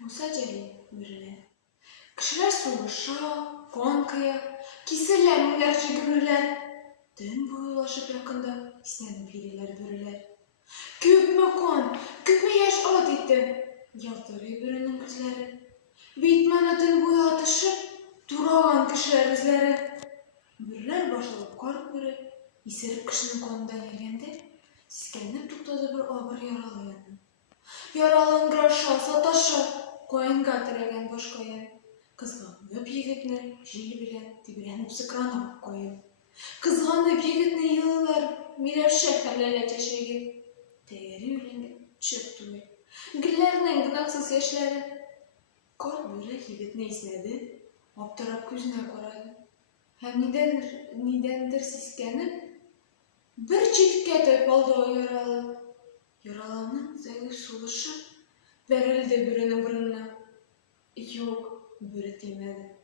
Musa Celi biriler. Kişiler soğuşa, konkaya, kisirler mülerce gümürler. Dün boyu ulaşıp yakında isneni biriler biriler. Küpme kon, küpme yaş at etti. Yaltırı birinin kızları. Bitmene dün boyu atışıp durağan kişiler izleri. Biriler başlayıp kork biri. İserip kışının konudan gelgende. Siskenip tuktadı bir abır yaralayan. Yaralın graşa, sataşa. Koyun gatıregen boş koyun. Kızganıp yigitni jil bilen tibirenip sıkranıp koyun. Kızganıp yigitni yıllar mirev şehirlerle teşegi. Tegeri ülenge çöktü. Güllerinin gınaksız yaşları. Kor bürek yigitni isnedi. Aptarap gözüne koradı. Hem nidendir siskenip bir çitke töp aldı o yaralı. Yaralanın zayıf suluşu verildi birinin burnuna. Yok, biri demedi.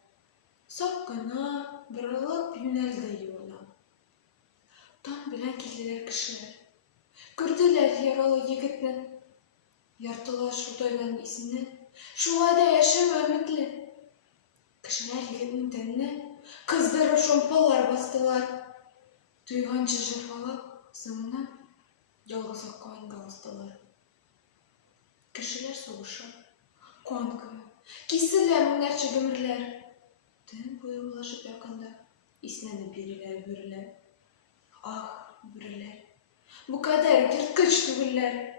Sakkana bırılıp yöneldi yola. Tam bilen kildiler kişiler. Gördüler yaralı yigitni. Yartılar şu toydan isini. Şu ayda yaşam ümitli. Kişiler yigitnin tenine kızdırıp şompalar bastılar. Duyganca jırfalap zımına yalgız koyunga bastılar. Kişiler soğuşa, konka, kisirler münerçe gümürler. Dün boyu ulaşıp yakında isneni biriler biriler. Ah biriler, bu kadar yırtkıç tügüller.